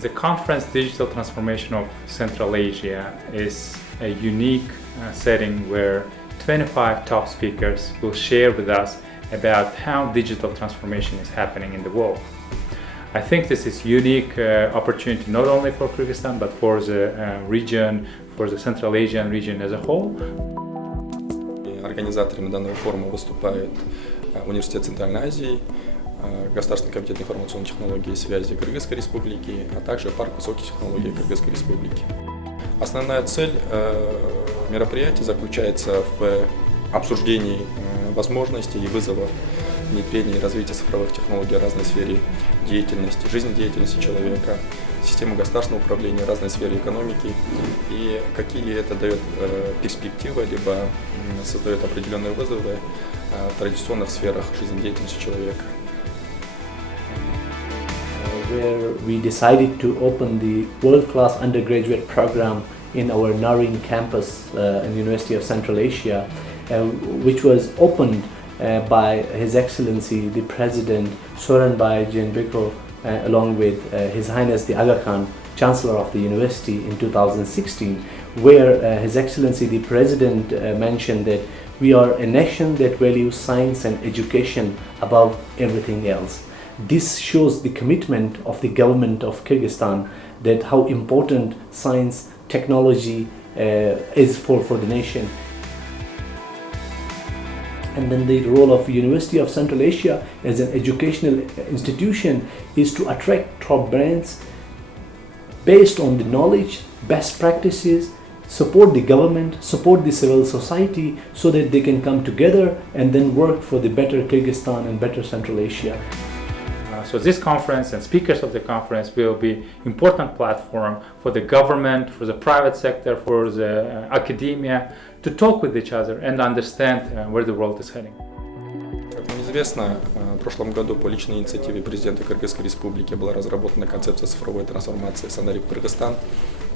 The conference Digital Transformation of Central Asia is a unique setting where 25 top speakers will share with us about how digital transformation is happening in the world. I think this is unique opportunity not only for Kyrgyzstan but for the region, for the Central Asian region as a whole. Организаторами данного форума выступает Университет Центральной Азии, Государственный комитет информационных технологий и связи Кыргызской Республики, а также Парк высоких технологий Кыргызской Республики. Основная цель мероприятия заключается в обсуждении возможностей и вызовов внедрения и развития цифровых технологий в разной сфере деятельности, жизнедеятельности человека, системы государственного управления, разной сфере экономики и какие это дает перспективы, либо создает определенные вызовы в традиционных сферах жизнедеятельности человека. Where we decided to open the world-class undergraduate program in our Naryn campus in the University of Central Asia, which was opened by His Excellency the President Soranbay Jeenbekov along with His Highness the Aga Khan, Chancellor of the University in 2016, where His Excellency the President mentioned that we are a nation that values science and education above everything else. This shows the commitment of the government of Kyrgyzstan, that how important science, technology is for the nation. And then the role of University of Central Asia as an educational institution is to attract top brands based on the knowledge, best practices, support the government, support the civil society so that they can come together and then work for the better Kyrgyzstan and better Central Asia. So this conference and speakers of the conference will be important platform for the government, for the private sector, for the academia to talk with each other and understand where the world is heading. Как вам известно, в прошлом году по личной инициативе президента Кыргызской Республики была разработана концепция цифровой трансформации «Нарyn Кыргызстан».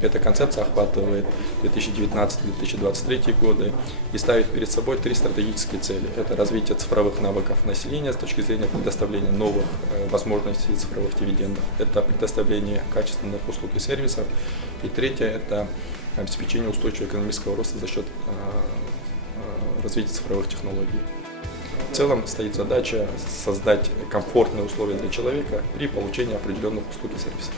Эта концепция охватывает 2019-2023 годы и ставит перед собой три стратегические цели. Это развитие цифровых навыков населения с точки зрения предоставления новых возможностей цифровых дивидендов. Это предоставление качественных услуг и сервисов. И третье – это обеспечение устойчивого экономического роста за счет развития цифровых технологий. В целом стоит задача создать комфортные условия для человека при получении определенных услуг и сервисов.